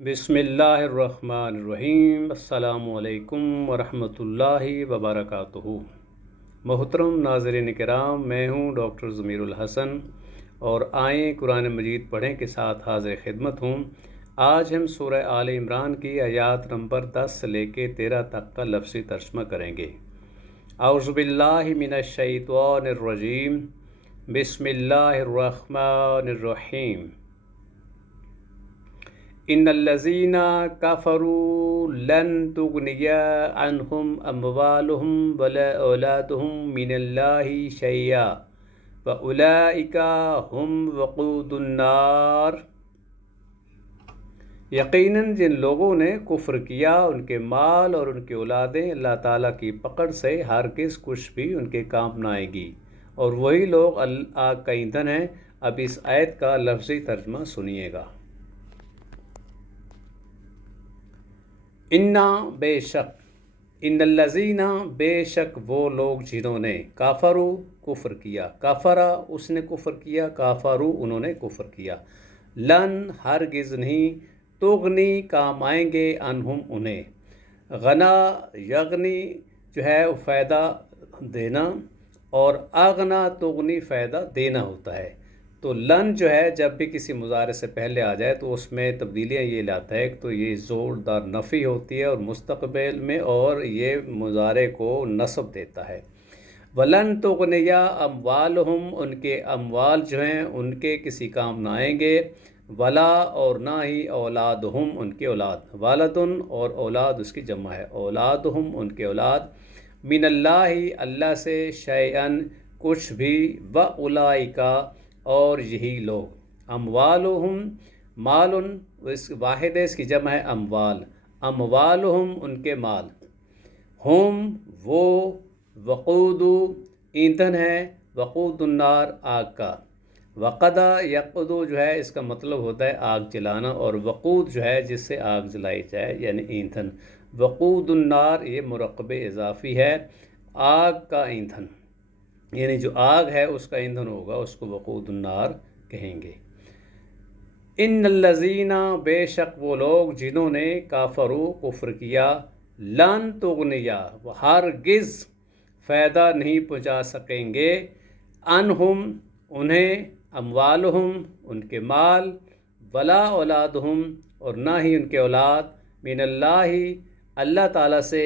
بسم اللہ الرحمن الرحیم۔ السلام علیکم ورحمۃ اللہ وبرکاتہ۔ محترم ناظرین کرام، میں ہوں ڈاکٹر ضمیر الحسن اور آئیں قرآن مجید پڑھیں کے ساتھ حاضر خدمت ہوں۔ آج ہم سورہ آل عمران کی آیات نمبر 10 سے لے کے 13 تک کا لفظی ترجمہ کریں گے۔ اعوذ باللہ من الشیطان الرجیم، بسم اللہ الرحمن الرحیم۔ ان الذین کفروا لن تغنی عنہم اموالہم ولا اولادہم من اللہ شیئا واولئک ھم وقود النار۔ یقیناً جن لوگوں نے کفر کیا ان کے مال اور ان کی اولادیں اللہ تعالیٰ کی پکڑ سے ہرگز کچھ بھی ان کے کام نہ آئیں گی، اور وہی لوگ آگ کا ایندھن ہیں۔ اب اس آیت کا لفظی ترجمہ سنیے گا۔ انا بے شک، ان الذین بے شک وہ لوگ جنہوں نے کافرو کفر کیا، کافرا اس نے کفر کیا، کافرو انہوں نے کفر کیا، لن ہرگز نہیں، تغنی کام آئیں گے، عنہم انہیں، غنا یغنی جو ہے وہ فائدہ دینا، اور اغنا تغنی فائدہ دینا ہوتا ہے۔ تو لن جو ہے جب بھی کسی مضارع سے پہلے آ جائے تو اس میں تبدیلیاں یہ لاتا ہے، تو یہ زوردار نفی ہوتی ہے اور مستقبل میں، اور یہ مضارع کو نصب دیتا ہے۔ ولن تغنیا اموالہم، ان کے اموال جو ہیں ان کے کسی کام نہ آئیں گے، ولا اور نہ ہی اولادہم ان کے اولاد، والدن اور اولاد اس کی جمع ہے، اولادہم ان کے اولاد، من اللہ اللہ سے، شیئن کچھ بھی، واولئک اور یہی لوگ، اموالہم مالن اس واحد ہے، اس کی جمع ہے اموال، اموالہم ان کے مال، ہم وہ، وقود ایندھن ہے، وقود النار آگ کا، وقدا یقدو جو ہے اس کا مطلب ہوتا ہے آگ جلانا، اور وقود جو ہے جس سے آگ جلائی جائے یعنی ایندھن، وقود النار یہ مرکب اضافی ہے، آگ کا ایندھن یعنی جو آگ ہے اس کا ایندھن ہوگا، اس کو وقود النار کہیں گے۔ ان الذین بے شک وہ لوگ جنہوں نے کافرو کفر کیا، لن تغنیا وہ ہرگز فائدہ نہیں پہنچا سکیں گے، عنہم انہیں، اموالہم ان کے مال، ولا اولادہم اور نہ ہی ان کے اولاد، من اللہ اللہ تعالیٰ سے،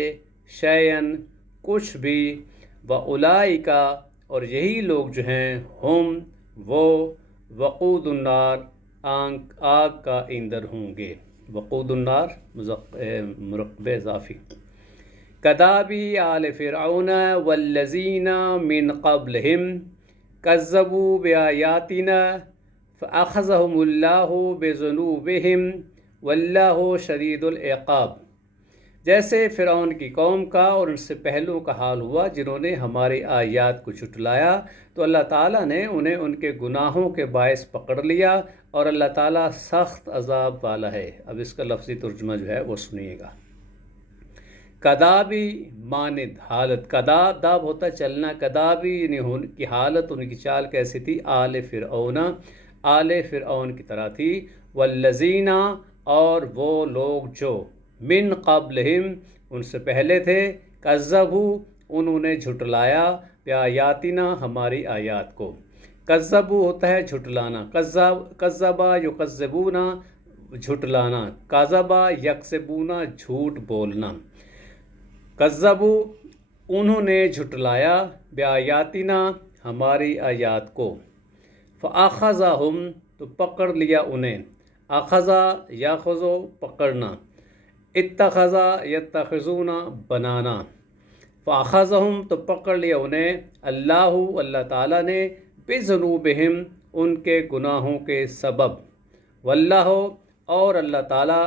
شیئن کچھ بھی، واولئک اور یہی لوگ جو ہیں، ہم وہ، وقود النار آگ کا ایندھن ہوں گے، وقود النار مرکب اضافی۔ کدابی آل فرعون والذین من قبلہم کذبوا بآیاتنا فأخذہم اللہ بذنوبہم واللہ شدید العقاب۔ جیسے فرعون کی قوم کا اور ان سے پہلوں کا حال ہوا جنہوں نے ہماری آیات کو جھٹلایا، تو اللہ تعالیٰ نے انہیں ان کے گناہوں کے باعث پکڑ لیا، اور اللہ تعالیٰ سخت عذاب والا ہے۔ اب اس کا لفظی ترجمہ جو ہے وہ سنیے گا۔ کدابی مانند حالت، کداب داب ہوتا ہے چلنا، کدابی یعنی ان کی حالت، ان کی چال کیسی تھی، آل فرعون آل فرعون کی طرح تھی، والذین اور وہ لوگ جو، من قبلہم ان سے پہلے تھے، کذبوا انہوں نے جھٹلایا، بآیاتنا ہماری آیات کو، کذبوا ہوتا ہے جھٹلانا، کذبا یکذبون جھٹلانا، کذبا یکذبون جھوٹ بولنا، کذبوا انہوں نے جھٹلایا، بآیاتنا ہماری آیات کو، فأخذہم تو پکڑ لیا انہیں، اخذا یاخذو پکڑنا، اتخذا یتخذون بنانا، فأخذہم تو پکڑ لیا انہیں، اللہ تعالیٰ نے، بذنوبہم ان کے گناہوں کے سبب، واللہ اور اللہ تعالیٰ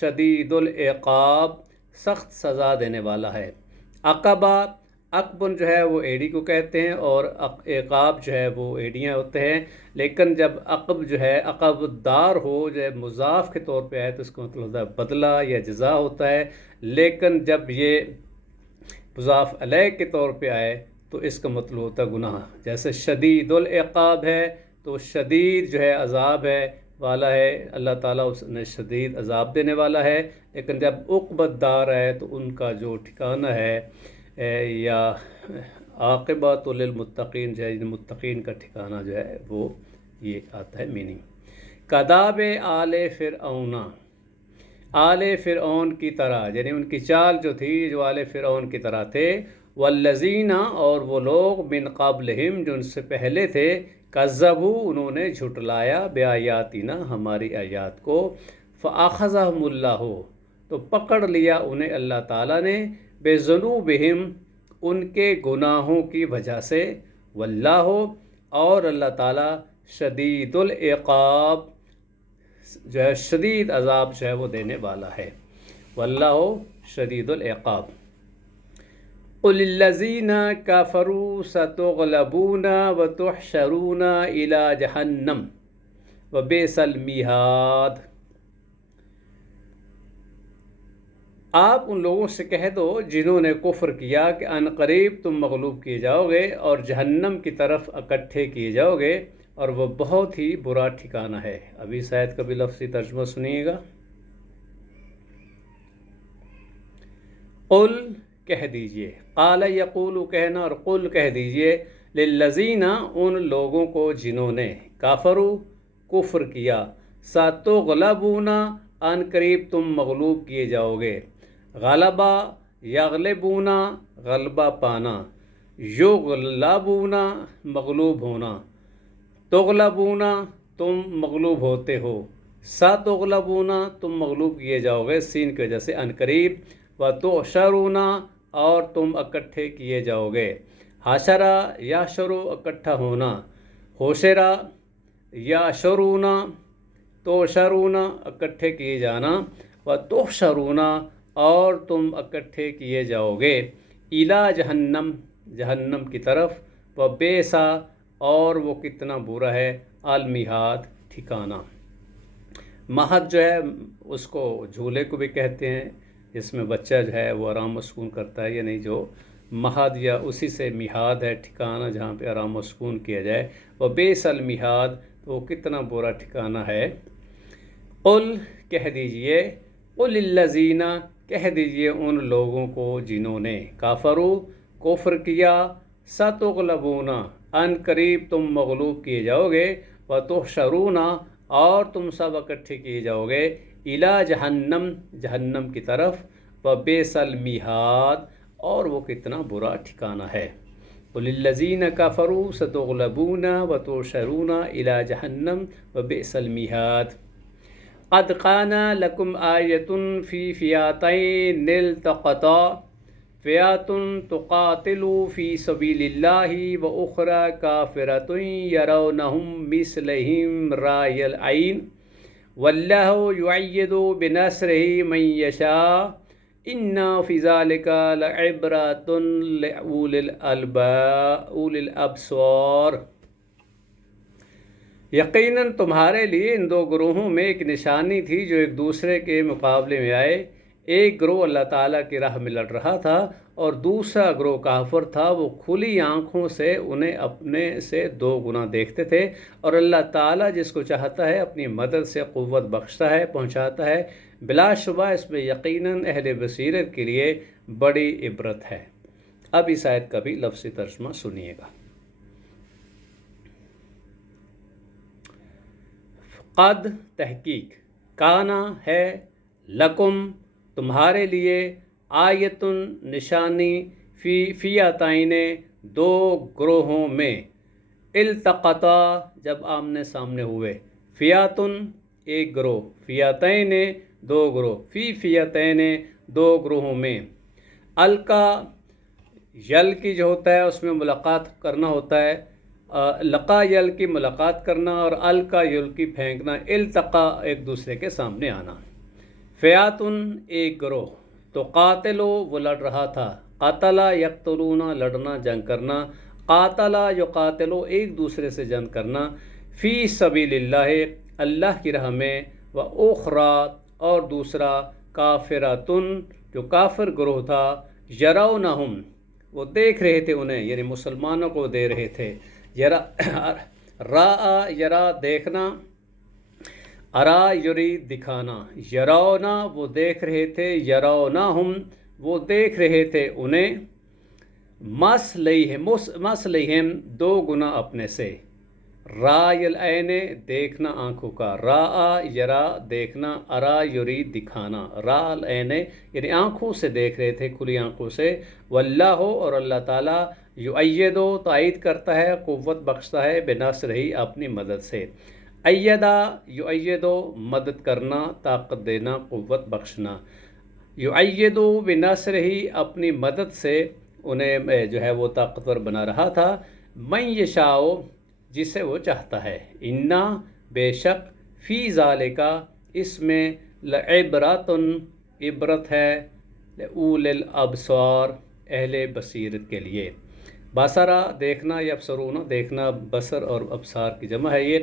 شدید العقاب سخت سزا دینے والا ہے۔ عقبہ عقبن جو ہے وہ ایڑی کو کہتے ہیں، اور عقاب جو ہے وہ ایڑیاں ہوتے ہیں، لیکن جب عقب جو ہے عقب دار ہو، جو ہے مضاف کے طور پہ آئے تو اس کا مطلب ہوتا ہے بدلہ یا جزا ہوتا ہے، لیکن جب یہ مضاف علیہ کے طور پہ آئے تو اس کا مطلب ہوتا ہے گناہ، جیسے شدید العقاب ہے تو شدید جو ہے عذاب ہے، والا ہے، اللہ تعالیٰ اس نے شدید عذاب دینے والا ہے۔ لیکن جب عقبت دار ہے تو ان کا جو ٹھکانہ ہے یا عاقبۃ للمتقین جو ہے، متقین کا ٹھکانہ جو ہے وہ یہ آتا ہے میننگ۔ کداب آل فرعون، آل فرعون کی طرح، یعنی ان کی چال جو تھی جو آل فرعون کی طرح تھے، والذین اور وہ لوگ من قبلہم جو ان سے پہلے تھے، کذبوا انہوں نے جھٹلایا بآیاتنا ہماری آیات کو، فأخذہم اللہ تو پکڑ لیا انہیں اللہ تعالیٰ نے، بذنوبہم ان کے گناہوں کی وجہ سے، واللہ اور اللہ تعالیٰ شدید العقاب جو ہے شدید عذاب جو ہے وہ دینے والا ہے، واللہ شدید العقاب۔ قل الذین کفروا ستغلبون وتحشرون الی جہنم وبئس المہاد۔ آپ ان لوگوں سے کہہ دو جنہوں نے کفر کیا کہ ان قریب تم مغلوب کیے جاؤ گے اور جہنم کی طرف اکٹھے کیے جاؤ گے، اور وہ بہت ہی برا ٹھکانہ ہے۔ ابھی شاید کبھی لفظی ترجمہ سنیے گا۔ قل کہہ دیجئے، قال یقول کہنا اور قل کہہ دیجئے، للذین ان لوگوں کو جنہوں نے کافروا کفر کیا، ستغلبون ان قریب تم مغلوب کیے جاؤ گے، غلبہ یغلبون غلبہ پانا، یغلبون مغلوب ہونا، تغلبون تم مغلوب ہوتے ہو، ستغلبون تم مغلوب کیے جاؤ گے سین کی وجہ سے ان قریب، وتحشرون اور تم اکٹھے کیے جاؤ گے، حشرا یحشرو اکٹھا ہونا، حشرا یحشرون تحشرون اکٹھے کیے جانا، وتحشرون اور تم اکٹھے کیے جاؤ گے، الی جہنم جہنم کی طرف، وبئس اور وہ کتنا برا ہے، المہاد ٹھکانہ۔ مہد جو ہے اس کو جھولے کو بھی کہتے ہیں، جس میں بچہ جو ہے وہ آرام و سکون کرتا ہے، یعنی جو مہد یا اسی سے مہاد ہے ٹھکانہ جہاں پہ آرام و سکون کیا جائے، وبئس المہاد تو وہ کتنا برا ٹھکانہ ہے۔ قل کہہ دیجئے، قل للذین کہہ دیجئے ان لوگوں کو جنہوں نے کافروا کفر کیا، ستغلبون ان قریب تم مغلوب کیے جاؤ گے، وتحشرون اور تم سب اکٹھے کیے جاؤ گے، الی جہنم جہنم کی طرف، وبئس المہاد اور وہ کتنا برا ٹھکانہ ہے۔ قل للذین کفروا ستغلبون وتحشرون الی جہنم وبئس المہاد۔ قد کان لکم آیۃ فی فئتین التقطا فئۃ تقاتل فی سبیل اللہ واخری کافرۃ یرونہم مثلہم رأی العین واللہ یؤید بنصرہ من یشاء ان فی ذلک لعبرۃ لأولی الابصار۔ یقیناً تمہارے لیے ان دو گروہوں میں ایک نشانی تھی جو ایک دوسرے کے مقابلے میں آئے، ایک گروہ اللہ تعالیٰ کی راہ میں لڑ رہا تھا اور دوسرا گروہ کافر تھا، وہ کھلی آنکھوں سے انہیں اپنے سے 2 گنا دیکھتے تھے، اور اللہ تعالیٰ جس کو چاہتا ہے اپنی مدد سے قوت بخشتا ہے پہنچاتا ہے، بلا شبہ اس میں یقیناً اہل بصیرت کے لیے بڑی عبرت ہے۔ اب اس آیت کا بھی لفظی ترجمہ سنیے گا۔ قد تحقیق، کانا ہے، لکم تمہارے لیے، آیتن نشانی، فی فئتین 2 گروہوں میں، التقطا جب آمنے سامنے ہوئے، فئتن ایک گروہ، فئتین 2 گروہ، فی فئتین 2 گروہوں میں، القا یلقی جو ہوتا ہے اس میں ملاقات کرنا ہوتا ہے، لقا یلقی ملاقات کرنا اور القا یلقی پھینکنا، التقا ایک دوسرے کے سامنے آنا، فئاتن ایک گروہ، تو قاتلو وہ لڑ رہا تھا، قاتلا یقتلون لڑنا جنگ کرنا، قاتلا یقاتلو ایک دوسرے سے جنگ کرنا، فی سبیل اللہ اللہ کی راہ میں، و اخری اور دوسرا، کافراتن جو کافر گروہ تھا، یرونہم وہ دیکھ رہے تھے انہیں، یعنی مسلمانوں کو دے رہے تھے، یرا را یرا دیکھنا، ارا یرید دکھانا، یرونا وہ دیکھ رہے تھے، یرونہم وہ دیکھ رہے تھے انہیں، مسلیہم دو گنا اپنے سے، رائے العین دیکھنا آنکھوں کا، را یرا دیکھنا، ارا یرید دکھانا، را العین یعنی آنکھوں سے دیکھ رہے تھے، کھلی آنکھوں سے، واللہ اور اللہ تعالیٰ یؤید تائید کرتا ہے، قوت بخشتا ہے، بنصرہ اپنی مدد سے، ایدہ یؤید مدد کرنا، طاقت دینا، قوت بخشنا، یؤید بنصرہ اپنی مدد سے انہیں جو ہے وہ طاقتور بنا رہا تھا، من یشاء جسے وہ چاہتا ہے، انا بے شک، فی ذالک اس میں، لعبرۃ عبرت ہے، لأولی الابصار اہل بصیرت کے لیے، بصرہ دیکھنا، یبصرون دیکھنا، بصر اور ابصار کی جمع ہے یہ،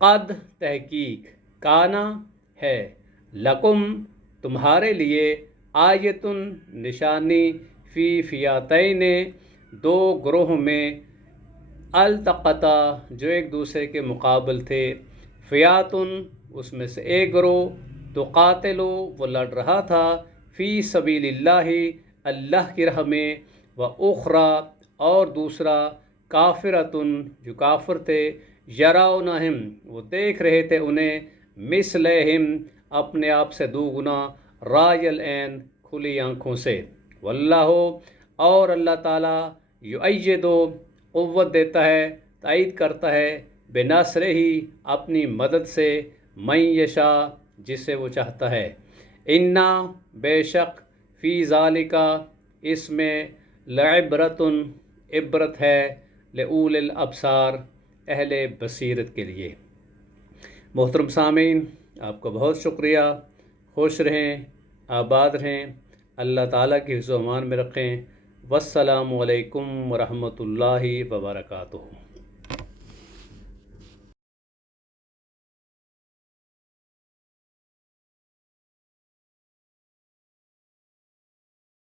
قد تحقیق، کانا ہے، لکم تمہارے لیے، آیتن نشانی، فی فیاتین دو گروہ میں، التقطا جو ایک دوسرے کے مقابل تھے، فیاتن اس میں سے ایک گروہ، تو قاتلو وہ لڑ رہا تھا، فی سبیل اللہ اللہ کی راہ میں، و اخرى اور دوسرا، کافرتن جو کافر تھے، یرونہم وہ دیکھ رہے تھے انہیں، مثلہم اپنے آپ سے دو گنا، رائے العین کھلی آنکھوں سے، واللہ اور اللہ تعالیٰ، یؤید قوت دیتا ہے، تائید کرتا ہے، بنصرہ اپنی مدد سے، من یشاء جسے وہ چاہتا ہے، انا بے شک، فی ذالک اس میں، لعبرۃ عبرت ہے، لأولی الابصار اہل بصیرت کے لیے۔ محترم سامعین، آپ کا بہت شکریہ، خوش رہیں، آباد رہیں، اللہ تعالیٰ کی حفظ و امان میں رکھیں، والسلام علیکم ورحمۃ اللہ وبرکاتہ۔